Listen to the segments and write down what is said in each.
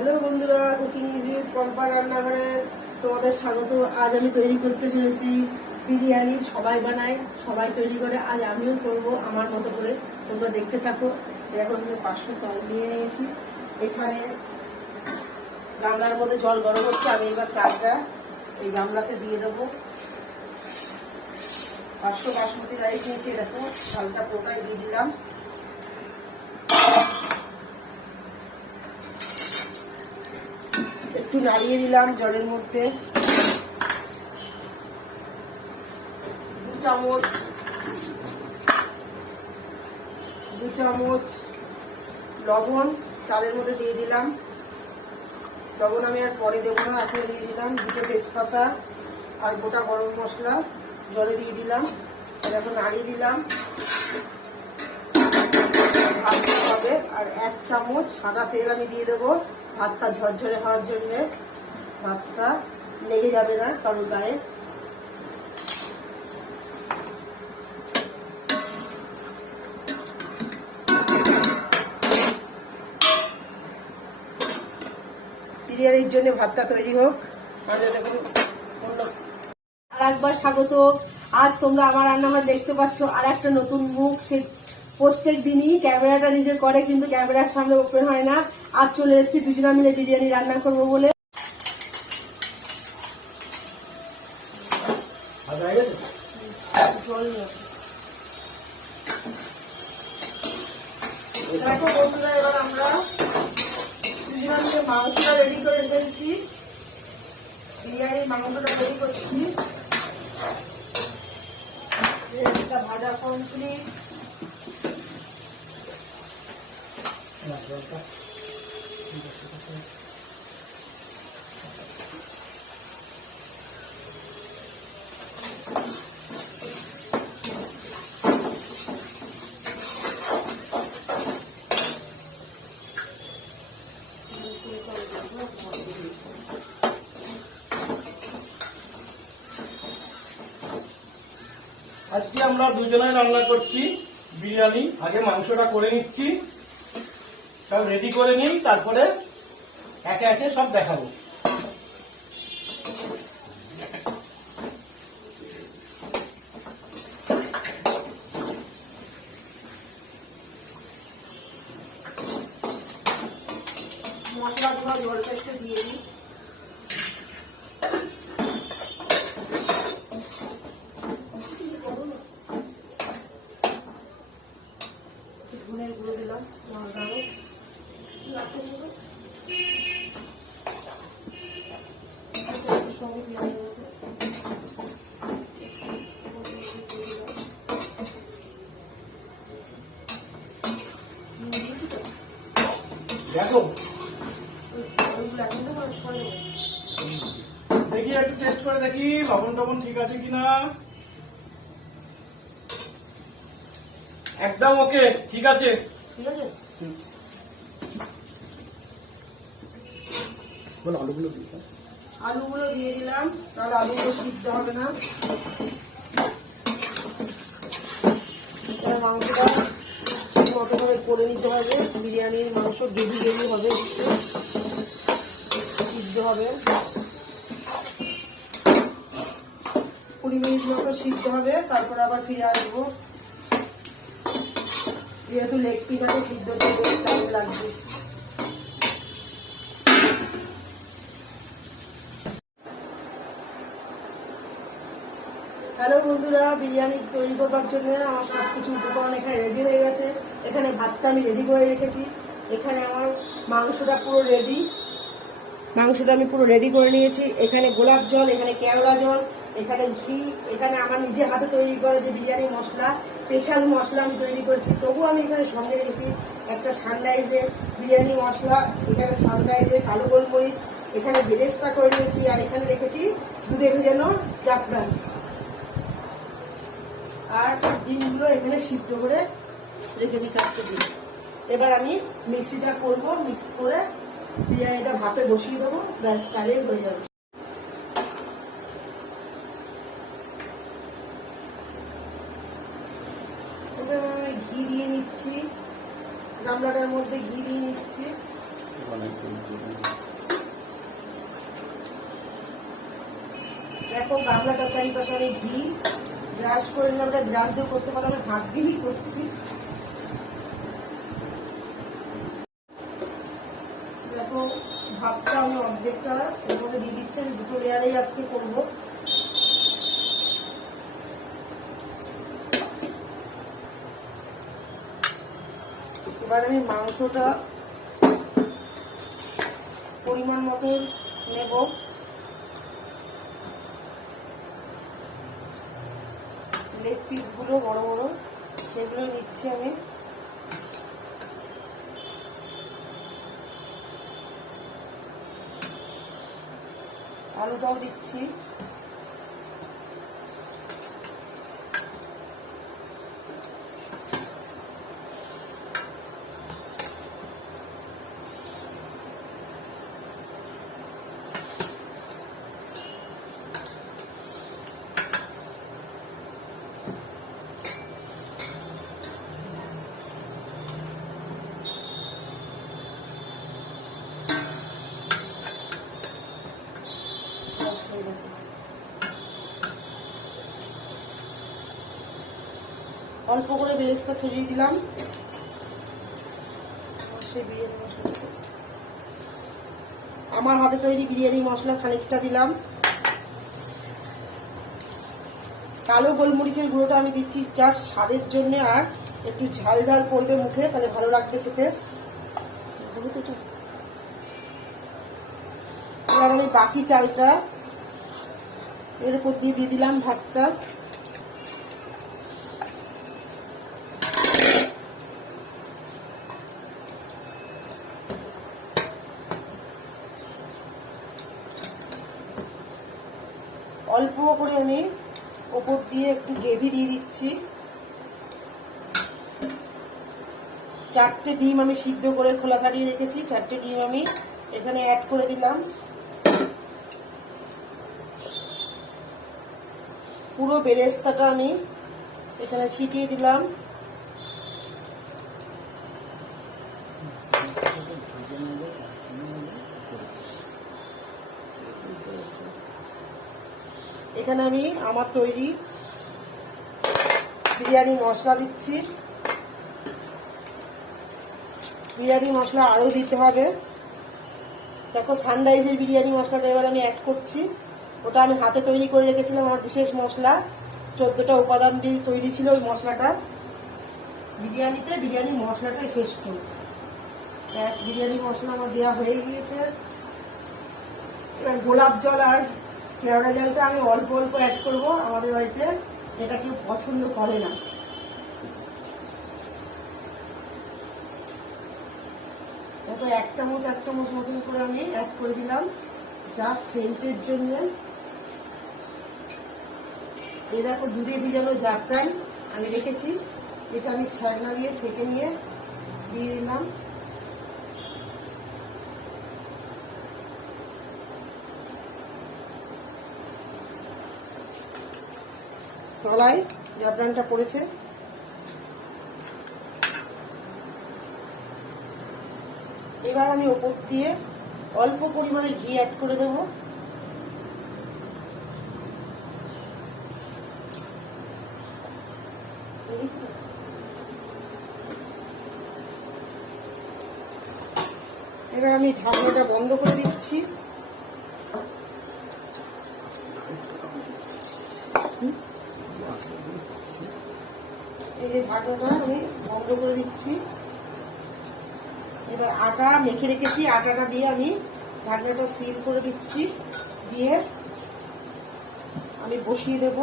Hello বন্ধুরা, cooking easy Pampa রান্নাঘরে তোমাদের স্বাগত। আজ আমি তৈরি করতে চলেছি বিরিয়ানি। সবাই বানায়, সবাই তৈরি করে, আজ আমিও করব আমার মতো করে। তোমরা দেখতে থাকো। দেখো আমি 500 চাল নিয়ে নিয়েছি। এখানে গামলার মধ্যে জল গরম হচ্ছে। আমি এবার চালটা এই গামলাতে দিয়ে দেবো। 500 বাসমতি রাইস নিয়েছি। দেখো চালটা পুরোটাই দিয়ে দিলাম। একটু নাড়িয়ে দিলাম জলের মধ্যে। 2 চামচ লবণ চালের মধ্যে দিয়ে দিলাম। লবণ আমি আর পরে দেবো না, এখন দিয়ে দিলাম। 2 তেজপাতা আর গোটা গরম মশলা জলে দিয়ে দিলাম। এখন নাড়িয়ে দিলাম। ভাত হবে। আর 1 চামচ সাদা তেল আমি দিয়ে দেবো ভাতটা ঝরঝরে হওয়ার জন্য। ভাতটা লেগে যাবে না কারোর গায়ে। বিরিয়ানির জন্য ভাতটা তৈরি হোক। আর একবার স্বাগত। আজ তোমরা আমার রান্নাঘর দেখতে পাচ্ছ আর একটা নতুন মুখ। সে প্রত্যেক দিনই ক্যামেরাটা নিজে করে, কিন্তু ক্যামেরার সামনে ওপেন হয় না। আজ চলে এসেছি দুজনা মিলে বিরিয়ানি রান্না করবো বলে। দেখো বন্ধুরা, এবার আমরা দুজনা মিলে মাংসটা রেডি করে ফেলছি। বিরিয়ানির মাংসটা রেডি করছি। ভাজা কমপ্লিট। আজকে আমরা দুজনে রান্না করছি বিরিয়ানি। আগে মাংসটা করে নিচ্ছি, সব রেডি করে নিই, তারপরে একে একে সব দেখাবো। মশলাগুলো জলটা একটু দিয়ে দিই। ধনের গুঁড়ো দিলাম, লঙ্কাও সঙ্গে পেঁয়াজ রয়েছে। দেখো দেখি, একটু টেস্ট করে দেখি লবণ টবণ ঠিক আছে কিনা। একদম ওকে, ঠিক আছে। ঠিক আছে, আলুগুলো দিয়ে দিলাম, তাহলে আলুগুলো সিদ্ধ হবে না। মাংসটা মতো করে করে নিতে হবে। বিরিয়ানির মাংস গেভি গেভি হবে, সিদ্ধ হবে। 20 মিনিট মতো সিদ্ধ হবে, তারপর আবার ফিরে আসবো। যেহেতু লেগ পিস আছে, সিদ্ধ হতে বেশ টাইম লাগবে। হ্যালো বন্ধুরা, বিরিয়ানি তৈরি করবার জন্য আমার সবকিছু উপকরণ এখানে রেডি হয়ে গেছে। এখানে ভাতটা আমি রেডি করে রেখেছি। এখানে আমার মাংসটা পুরো রেডি। মাংসটা আমি পুরো রেডি করে নিয়েছি। এখানে গোলাপ জল, এখানে কেওড়া জল, এখানে ঘি, এখানে আমার নিজে হাতে তৈরি করে যে বিরিয়ানি মশলা, স্পেশাল মশলা আমি তৈরি করেছি। তবুও আমি এখানে সঙ্গে রেখেছি একটা সানরাইজের বিরিয়ানি মশলা, এখানে সানরাইজের কালো গোলমরিচ, এখানে বেরেস্তা করে নিয়েছি, আর এখানে রেখেছি দুধে ভেজানো জাফরান। আর ডিমগুলো এখানে সিদ্ধ করে রেখেছি 4টে ডিম। এবার আমি মিক্সিটা করবো, মিক্স করে বিরিয়ানিটা ভাপে বসিয়ে দেবো। ব্যাস, তাহলেই হয়ে যাবে। আমি ঘি দিয়ে নিচ্ছি, গামলাটার মধ্যে ঘি দিয়ে নিচ্ছি। দেখো গামলাটার চারিপাশে আমি ঘি ব্রাশ করে নিলাম, ওটা ব্রাশ দিয়ে করতে পারলাম, আমি হাত দিয়েই করছি। দেখো ভাতটা আমি অর্ধেকটা এর মধ্যে দিয়ে দিচ্ছি, আমি দুটো লেয়ারেই আজকে করবো। এবার আমি মাংসটা পরিমাণ মতো নেব। লেগ পিসগুলো বড় বড় সেগুলো নিচ্ছি আমি। আলুটাও দিচ্ছি। অল্প করে বেরেস্তা ছড়িয়ে দিলাম। আমার হাতে তৈরি বিরিয়ানি মশলা খানিকটা দিলাম। কালো গোলমরিচের গুঁড়োটা আমি দিচ্ছি জাস্ট স্বাদের জন্য, আর একটু ঝাল ঝাল পড়বে মুখে, তাহলে ভালো লাগবে খেতে। এবার আমি বাকি চালটা এর উপর দিয়ে দিলাম ভাতটা। অল্প করে আমি ওপর দিয়ে একটু গ্রেভি দিয়ে দিচ্ছি। 4টে ডিম আমি সিদ্ধ করে খোলা ছাড়িয়ে রেখেছি, 4টে ডিম আমি এখানে অ্যাড করে দিলাম। পুরো বেরেস্তাটা আমি এখানে ছিটিয়ে দিলাম। এখানে আমি আমার তৈরি বিরিয়ানি মশলা দিচ্ছি। বিরিয়ানি মশলা আরো দিতে হবে। দেখো সানরাইজের বিরিয়ানি মশলাটা এবার আমি অ্যাড করছি। ওটা আমি হাতে তৈরি করে রেখেছিলাম, আমার বিশেষ মশলা, 14টা উপাদান দিয়ে তৈরি ছিল ওই মশলাটা। বিরিয়ানিতে বিরিয়ানি মশলাটাই শ্রেষ্ঠ। বিরিয়ানি মশলা আমার দেওয়া হয়ে গিয়েছে। এবার গোলাপ জল আর কেওড়া জলটা আমি অল্প অল্প অ্যাড করব। আমাদের বাড়িতে এটা কেউ পছন্দ করে না। তো 1 চামচ মতন করে আমি অ্যাড করে দিলাম জাস্ট সেন্টের জন্য। এই দেখো দুধে ভিজানো জাফরান আমি রেখেছি, এটা আমি ছাড়না দিয়ে ছেঁকে নিয়ে দিয়ে দিলাম। তলায় জাফরানটা পড়েছে। এবার আমি ওপর দিয়ে অল্প পরিমাণে ঘি অ্যাড করে দেব। এবার আমি ঢাকনাটা বন্ধ করে দিচ্ছি। এই যে ঢাকনাটা আমি বন্ধ করে দিচ্ছি। এবার আটা মেখে রেখেছি, আটাটা দিয়ে আমি ঢাকনাটা সিল করে দিচ্ছি, দিয়ে আমি বসিয়ে দেব।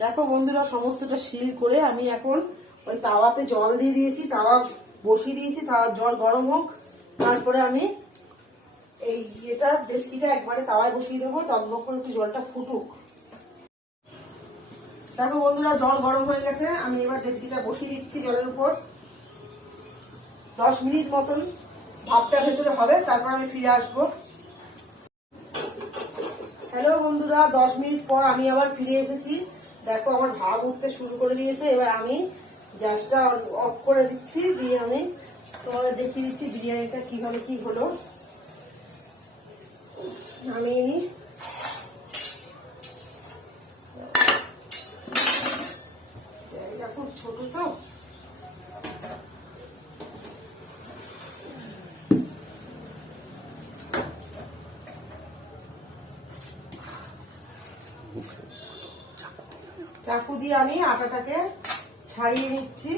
দেখো বন্ধুরা, সমস্তটা সিল করে আমি এখন ওই তাওয়াতে জল দিয়ে দিয়েছি, তাওয়া বসিয়ে দিয়েছি, তাওয়ার জল গরম হোক, তারপরে আমি এই ডেচকিটা একবারে তাওয়ায় বসিয়ে দেবো, টকবক করে একটু জলটা ফুটুক। দেখো বন্ধুরা, জল গরম হয়ে গেছে, আমি এবার ডেচকিটা বসিয়ে দিচ্ছি জলের উপর। 10 মিনিট মতন ভাপটা ভেতরে হবে, তারপর আমি ফিরে আসবো। হ্যালো বন্ধুরা, 10 মিনিট পর আমি আবার ফিরে এসেছি। দেখো আমার ভাপ উঠতে শুরু করে দিয়েছে। এবার আমি গ্যাসটা অফ করে দিচ্ছি, দিয়ে আমি তোমাদের দেখিয়ে দিচ্ছি বিরিয়ানিটা কিভাবে কি হলো। নামিয়ে নিই। জায়গা খুব ছোট তো, চাকু দিয়ে আমি আটাটাকে ছাড়িয়ে নিচ্ছি।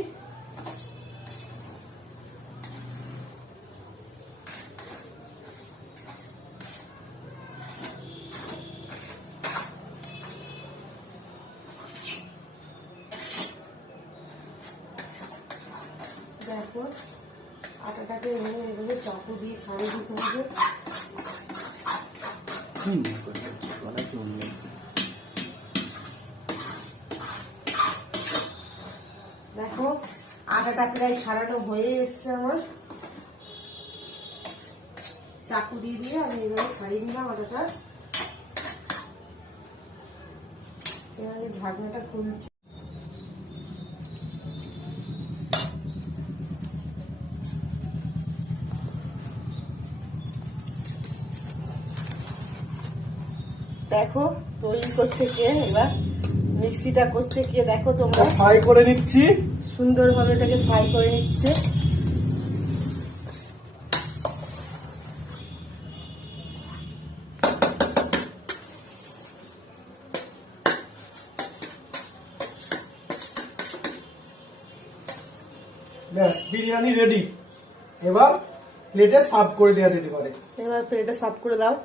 দেখো আটাটাকে এভাবে চাকু দিয়ে ছাড়িয়ে দিতে হবে। দেখো আটাটা প্রায় ছাড়ানো হয়ে এসছে আমার। চাকু দিয়ে দিয়ে আমি এভাবে ছাড়িয়ে নিলাম আটাটা। এভাবে ঢাকনাটা খুলছি। দেখো তৈরি করছে কে, এবার মিক্সিটা করছে কে দেখো তোমরা। ফ্রাই করে নিচ্ছি, সুন্দরভাবে এটাকে ফ্রাই করে নিচ্ছে। ব্যাস বিরিয়ানি রেডি। এবার প্লেটে সার্ভ করে দেওয়া যেতে পারে। এবার প্লেটে সার্ভ করে দাও।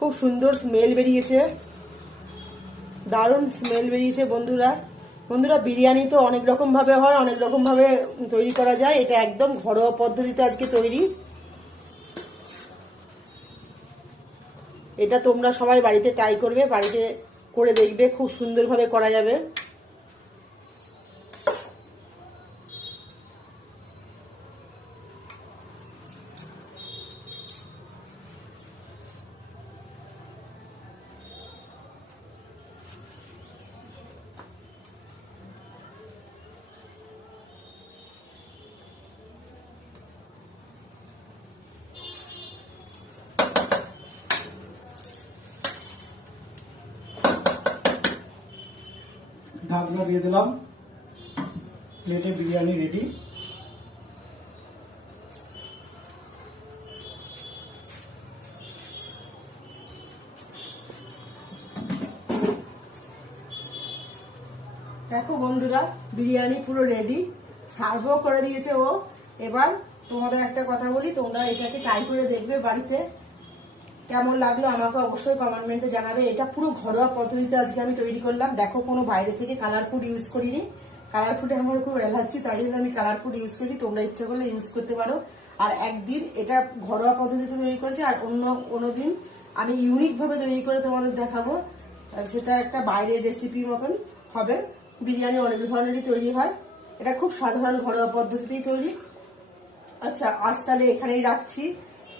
খুব সুন্দর স্মেল বেরিয়েছে, দারুণ স্মেল বেরিয়েছে বন্ধুরা। বন্ধুরা বিরিয়ানি তো অনেক রকম ভাবে হয়, অনেক রকম ভাবে তৈরি করা যায়। এটা একদম ঘরোয়া পদ্ধতিতে আজকে তৈরি। এটা তোমরা সবাই বাড়িতে ট্রাই করবে, বাড়িতে করে দেখবে, খুব সুন্দরভাবে করা যাবে। ঢাকনা দিয়ে দিলাম, প্লেটে বিরিয়ানি রেডি। দেখো বন্ধুরা বিরিয়ানি পুরো রেডি, সার্ভও করে দিয়েছে ও। এবার তোমাদের একটা কথা বলি, তোমরা এটাকে ট্রাই করে দেখবে বাড়িতে, কেমন লাগলো আমাকে অবশ্যই কমেন্টে জানাবে। এটা পুরো ঘরোয়া পদ্ধতিতে আজকে আমি তৈরি করলাম। দেখো কোনো বাইরে থেকে কালার ফুড ইউজ করিনি, কালার ফুডে আমার খুব অ্যালার্জি, তাই জন্য আমি কালার ফুড ইউজ করি। তোমরা ইচ্ছা করলে ইউজ করতে পারো। আর একদিন এটা ঘরোয়া পদ্ধতিতে তৈরি করেছি, আর অন্য দিন আমি ইউনিক ভাবে তৈরি করে তোমাদের দেখাবো। সেটা একটা বাইরের রেসিপি মতন হবে। বিরিয়ানি অনেক ধরনেরই তৈরি হয়, এটা খুব সাধারণ ঘরোয়া পদ্ধতিতেই তৈরি। আচ্ছা আজ তাহলে এখানেই রাখছি।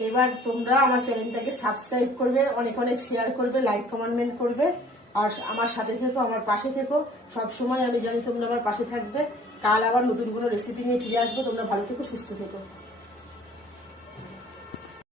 এবার তোমরা আমার চ্যানেলটাকে সাবস্ক্রাইব করবে, অনেক অনেক শেয়ার করবে, লাইক কমেন্ট করবে, আর আমার সাথে থেকো, আমার পাশে থেকো। সব সময় আমি জানি তোমরা আমার পাশে থাকবে। কাল আবার নতুন কোনো রেসিপি নিয়ে ফিরে আসবো। তোমরা ভালো থেকো, সুস্থ থেকো।